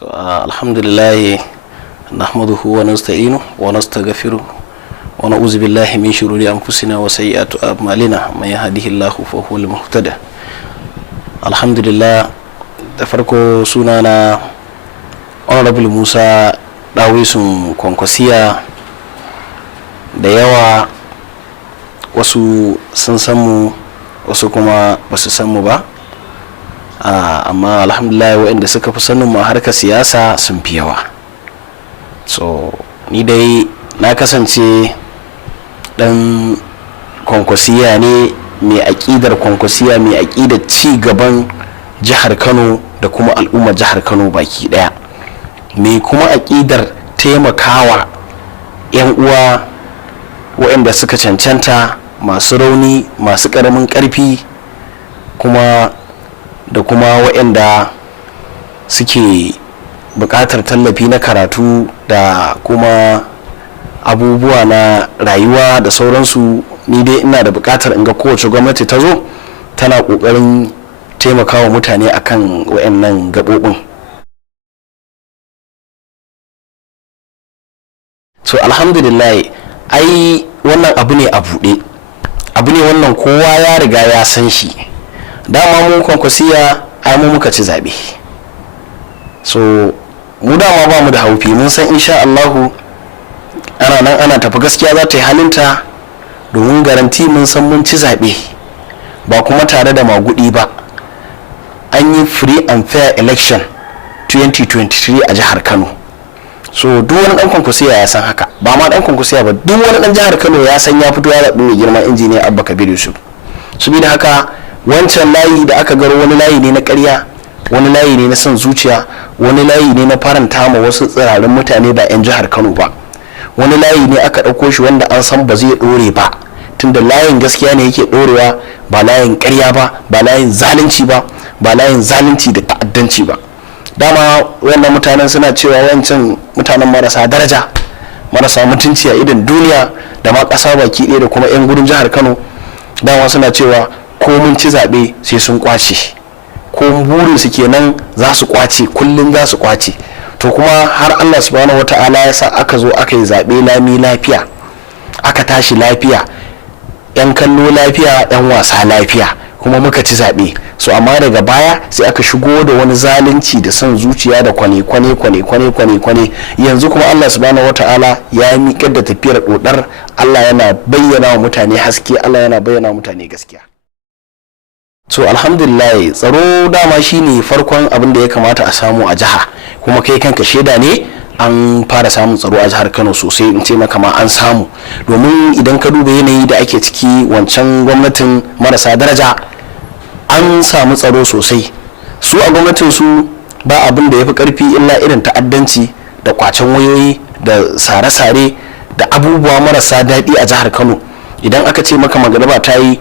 Alhamdulillah nahmaduhu wa nasta'inu wa nastaghfiruh wa na'udzu billahi min shururi anfusina wa sayyiati a'malina man yahdihillahu fa huwal muhtada. Alhamdulillah, da farko sunana Honorable Musa Dawisun Kwankwasiya. Da yawa wasu sun san mu, wasu kuma basu san mu ba, amma alhamdulillah waɗanda suka fi sanin mu a harkar siyasa sun fi yawa. So ni dai na kasance dan Kwankwasiya ne, mai aƙidar Kwankwasiya, mai aƙidar ci gaban jihar Kano da kuma al'ummar jihar Kano baki daya, mai kuma aƙidar taimakawa 'yan uwa waɗanda suka cancanta, masu rauni, masu ƙaramin ƙarfi, kuma da kuma waɗanda suke buƙatar tallafi na karatu da kuma abubuwa na rayuwa da sauransu. Ni dai ina da buƙatar in ga kowace gwamnati ta zo tana ƙoƙarin taimakawa mutane akan waɗannan gaɓoɓin. So alhamdulillah, ai wannan abu ne a buɗe, abu ne wannan kowa ya riga ya san shi. Dama mun Kwankwasiya ai mu muka ci zaɓe, so mu dama ba mu da haufi, mun san insha Allahu ana nan ana tafi, gaskiya za ta yi halinta, domin garanti mun san mun ci zaɓe ba kuma tare da magudi ba. An yi free and fair election 2023 a jihar Kano. So duk wani dan Kwankwasiya ya san haka, ba ma dan Kwankwasiya ba, duk wani dan jihar Kano ya san ya fito ya zaɓi mai girma injiniya Abba Kabir Yusuf. Saboda haka wancan layi da aka garo wani layi ne na ƙarya, wani layi ne na son zuciya, wani layi ne na faranta ma wasu tsirarin mutane ba 'yan jihar Kano ba, wani layi ne aka ɗauko shi wanda an san ba zai ɗore ba, tunda layin gaskiya ne yake ɗorewa, ba layin ƙarya ba, ba layin zalunci ba, ba layin zalunci da ta'addanci ba. Dama wannan mutanen suna cewa wancan mutanen marasa daraja, marasa mutunci a idan duniya da ma ƙasa baki ɗaya da kuma 'yan gudun jihar Kano, dama suna cewa ko mun ci zaɓe sai sun kwace, ko burin su kenan za su kwace, kullum za su kwace. To kuma har Allah subhanahu wata'ala ya sa aka zo aka yi zaɓe lami lafiya, aka tashi lafiya, 'yan kallo lafiya, 'yan wasa lafiya, kuma muka ci zaɓe. So amma daga baya sai aka shigo da wani zalunci da son zuciya da kwane yanzu kuma Allah subhanahu wata'ala ya miƙar da tafiyar ɗoɗar. Allah yana bayyana wa mutane haske, Allah yana bayyana wa mutane gaskiya. So alhamdulillah, tsaro dama shine farkon abin da ya kamata a samu a jiha, kuma kai kanka shaida ne an fara samun tsaro a jihar Kano sosai, in ce maka ma an samu. Domin idan ka duba yanayi da ake ciki wancan gwamnatin marasa daraja, an samu tsaro sosai. Su a gwamnatin su ba abin da ya fi karfi illa irin ta'addanci da kwacen wayoyi da sare-sare da abubuwa marasa daɗi a jihar Kano. Idan aka ce maka magariba ta yi,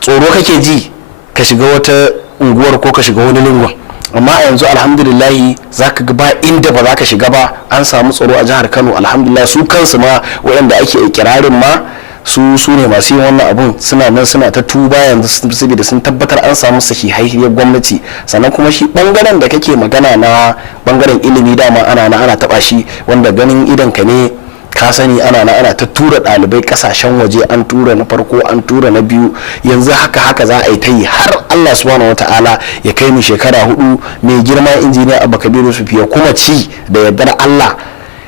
tsoro kake ji ka shiga wata unguwar ko ka shiga wani lungun. Amma a yanzu alhamdulillahi za ka ga ba inda ba za ka shiga ba, an samu tsaro a jihar Kano alhamdulillah. Su kansu ma waɗanda ake ikirarin ma su ne masu yin wannan abun, suna nan suna ta tuba yanzu saboda sun tabbatar an samu sahihiyar gwamnati. Sannan kuma shi bangaren da kake magana na bangaren ilimi, dama ana taba shi, wanda ganin idan ka ne ka sani ana ta tura ɗalibai kasashen waje, an tura na farko, an tura na biyu, yanzu haka za a yi ta yi har Allah subhanahu wata'ala ya kai mu shekara 4 mai girma injiniya Abba Kabir Yusuf ya kuma ci da yardar Allah,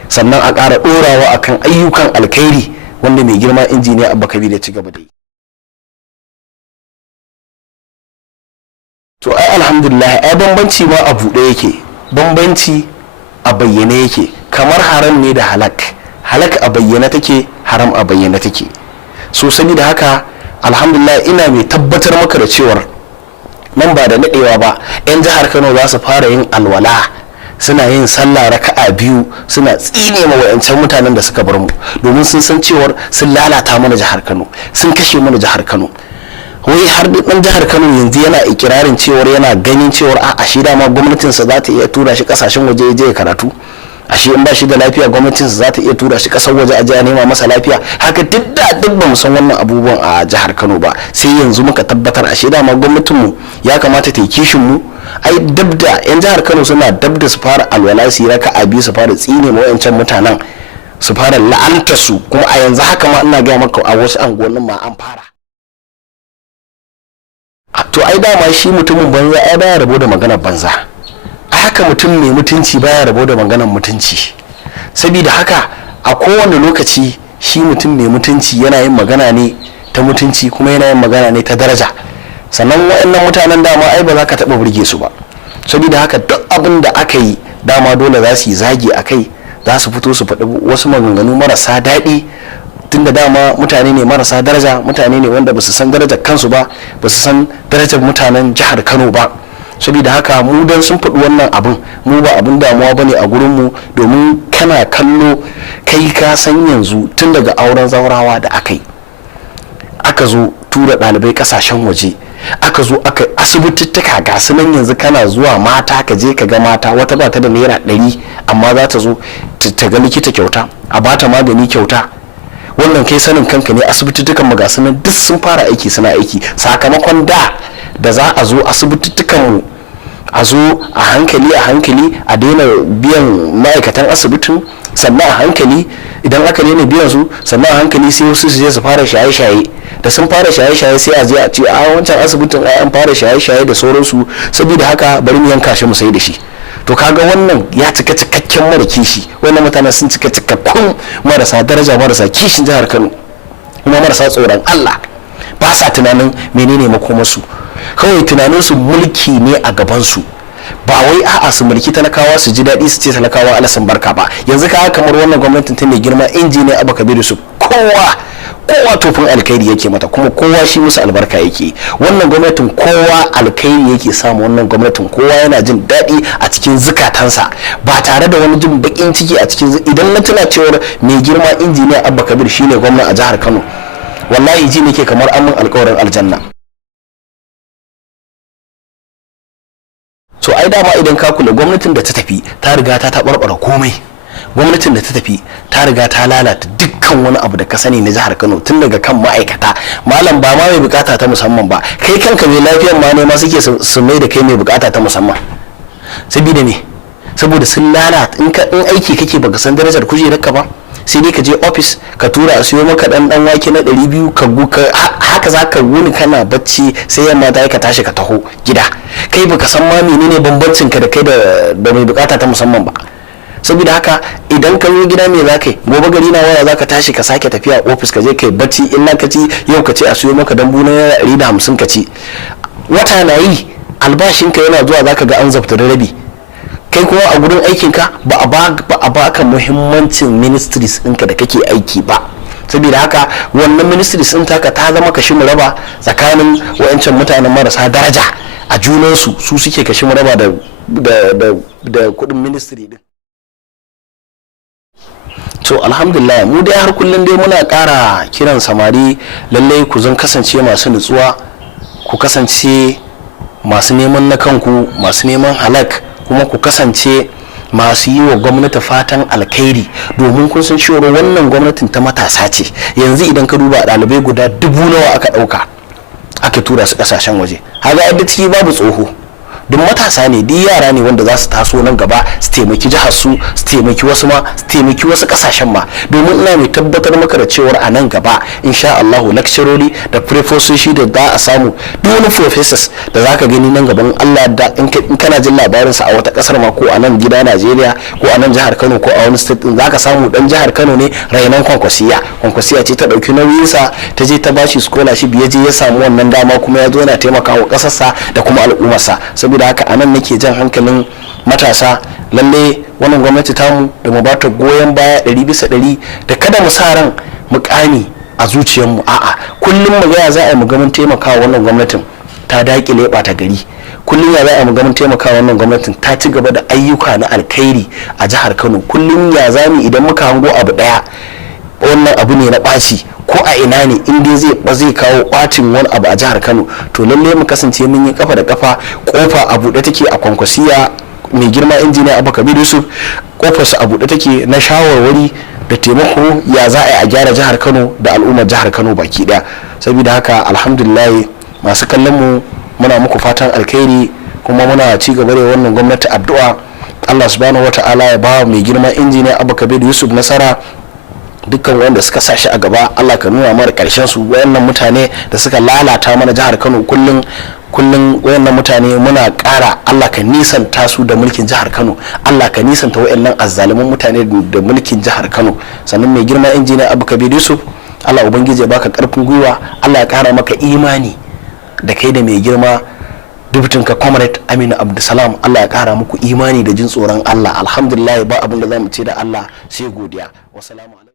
sannan a ƙara ɗorawa akan ayyukan alkhairi wanda mai girma injiniya Abba Kabir ya ci gaba da yi. To ai alhamdulillah, ai bambanci ma a buɗe yake, bambanci a bayyane yake, kamar haram ne da halak a bayyana take, haram a bayyana take. So saboda haka alhamdulillah ina mai tabbatar maka da cewar nan ba da nadewa ba 'yan jihar Kano za su fara yin alwala, suna yin sallah raka'a 2, suna tsine ma wayancan mutanen da suka bar mu, domin sun san cewar sun lalata mana jihar Kano, sun kashe mana jihar Kano. Wai har dan jihar Kano yanzu yana ikirarin cewar yana ganin cewar a shi dama gwamnatinsa za ta iya tura shi kasashen waje ya je karatu. ashe in ba shi da lafiya gwamnatin za ta iya tura shi kasar waje a jiya nema masa lafiya. Haka duk ba mu san wannan abubuwan a jihar Kano ba, sai yanzu muka tabbatar ashe dama gwamnatin mu ya kamata ta yi kishin mu. Ai dabda yan jihar Kano suna dabda su fara alwala su yi raka'a biyu su fara tsine ma wayancan mutanen, su fara la'anta su, kuma a yanzu haka ma ina ga maka a wasu anguwannin ma an fara. To ai dama shi mutumin banza ai baya rabo da maganar banza, haka mutum mai mutunci baya rabo da maganar mutunci. Saboda haka a kowane lokaci shi mutum mai mutunci yana yin magana ne ta mutunci, kuma yana yin magana ne ta daraja. Sannan waɗannan mutanen dama ai ba za ka taɓa burge su ba. Saboda haka duk abin da aka yi dama dole za su yi zagi a kai, za su fito su faɗi wasu maganganu marasa daɗi, tunda dama mutane ne marasa daraja, mutane ne wanda ba su san darajar kansu ba, ba su san darajar mutanen jihar Kano ba. Saboda haka mu dan sun faɗi wannan abin mu ba abin damuwa bane a gurin mu, domin kana kallo kai ka san yanzu tun daga auren zaurawa da aka zo tura ɗalibai ƙasashen waje, aka zo aka asibitittuka ga su nan yanzu kana zuwa mata ka je ka ga mata wata ba ta da naira 100 amma za ta zo ta ga likita kyauta, a bata magani kyauta. Wannan kai sanin kanka ne, asibitittukan mu ga su nan duk sun fara aiki, suna aiki sakamakon da za a zo asibitittukan mu a zo a hankali a daina biyan ma'aikatan asibitin, sannan a hankali idan aka daina biyan su, sannan a hankali sai wasu su je su fara shaye-shaye. Da sun fara shaye-shaye sai a je a ce a wancan asibitin an fara shaye-shaye da sauransu, saboda haka bari mu yanka shi mu sai da shi. To kaga wannan ya cika cikakken mara kishi, wannan mutanen sun cika cikakkun marasa daraja, marasa kishin jihar Kano, kuma marasa tsoron Allah. Ba sa tunanin menene makomarsu, kawai tunaninsu mulki ne a gabansu, ba wai a'a su mulki talakawa su ji daɗi su ce talakawa alasan barka ba. Yanzu ka kamar wannan gwamnatin ta mai girma injiniya Abba Kabiru Yusuf, kowa tofin alkhairi yake mata, kuma kowa shi musu albarka yake. Wannan gwamnatin kowa alkhairi yake samu, wannan gwamnatin kowa yana jin daɗi a cikin zukatansa ba tare da wani jin bakin ciki a cikin. Idan na tuna cewar mai girma injiniya Abba Kabir shine gwamna a jihar Kano, wallahi ji nake kamar an min alƙawarin aljanna. So ai dama idan ka kula gwamnatin da ta tafi ta riga ta taɓarɓara komai, gwamnatin da ta tafi ta riga ta lalata dukkan wani abu da ka sani na jihar Kano, tun daga kan ma'aikata malam ba ma mai bukata ta musamman ba, kai kanka mai lafiyar ma ne ma suke su mai da kai mai bukata ta musamman. Saboda me? Saboda sun lalata. In aiki kake baka san darajar kujerarka ba, sai dai ka je office ka tura a siyo maka dan wake na 200 haka za ka wuni kana bacci, sai yamma ta ka tashi ka taho gida, kai baka san ma menene bambancin ka da kai da mai bukata ta musamman ba. Saboda haka idan ka zo gida me za ka yi, gobe gari na waya za ka tashi ka sake tafiya ofis ka je kai bacci, in na ka ci yau ka ce a siyo maka dambu na 150 ka ci. Wata na yi albashinka yana zuwa za ka ga an zabta da rabi, kai kuma a gurin aikinka ba a baka muhimmancin ministries ɗinka da kake aiki ba. Saboda haka wannan ministries ɗin taka ta zama kashi mu raba tsakanin wayancan mutanen marasa daraja a junansu, su suke kashi mu raba da kuɗin ministry din. To alhamdulillah mu dai har kullum dai muna ƙara kiran samari lallai ku zan kasance masu nutsuwa, ku kasance masu neman na kanku, masu neman halak, kuma ku kasance masu yi wa gwamnati fatan alkhairi, domin kun san cewa wannan gwamnatin ta matasa ce. Yanzu idan ka duba ɗalibai guda 1000 nawa aka ɗauka aka tura su ƙasashen waje, haga yadda ciki babu tsoho, duk matasa ne, duk yara ne wanda za su taso nan gaba su taimaki jihar su taimaki wasu ma, su taimaki wasu kasashen ma. Domin ina mai tabbatar maka da cewar a nan gaba insha Allah lecturori da professors da za a samu, duk wani professors da zaka gani nan gaban Allah da in kana jin labarin sa a wata kasar ma, ko a nan gida Najeriya ko a nan jihar Kano ko a wani state din, zaka samu dan jihar Kano ne, rainan kwankwasiya ce ta dauki nauyin sa, ta je ta bashi scholarship, ya je ya samu wannan dama, kuma ya zo yana taimakawa kasarsa da kuma al'ummarsa. Saboda haka anan nake jan hankalin matasa, lalle wannan gwamnati tamu da mu bata goyon baya 100% da kada mu sa ran mukami a zuciyarmu, a'a kullum mu ga za a yi mu ga mun taimakawa wannan gwamnatin ta dakile bata gari, kullum ya za a yi mu ga mun taimakawa wannan gwamnatin ta ci gaba da ayyuka na alkhairi a jihar Kano, kullum ya zami idan muka hango abu daya wannan abu ne na ɓaci ko a ina ne, in dai zai kawo ɓacin wani abu a jihar Kano, to lalle mu kasance mun yi kafa da kafa, kofa a buɗe take a kwankwasiya mai girma injiniya Abba Kabir Yusuf kofarsu a buɗe take na shawarwari da taimako ya za a gyara jihar Kano da al'ummar jihar Kano baki daya. Saboda haka alhamdulillah masu kallon mu muna muku fatan alkhairi, kuma muna ci gaba da wannan gwamnati addu'a Allah subhanahu wata'ala ya ba mai girma injiniya Abba Kabir Yusuf nasara. Dukkan wanda suka sashi a gaba Allah ka nuna mara karshen su. Wayannan mutane da suka lalata mana jihar Kano kullun wayannan mutane muna ƙara Allah ka nisanta su da mulkin jihar Kano, Allah ka nisanta wayannan azzaluman mutane da mulkin jihar Kano. Sannan mai girma injiniya Abba Kabir Yusuf, Allah ubangiji ya baka karfin gwiwa, Allah ya ƙara maka imani da kai da mai girma dubutinka Comrade Aminu Abdulsalam. Allah ya ƙara muku imani da jin tsoron Allah. Alhamdulillah ba abin da zamu ce da Allah sai godiya. Wassalamu alaikum.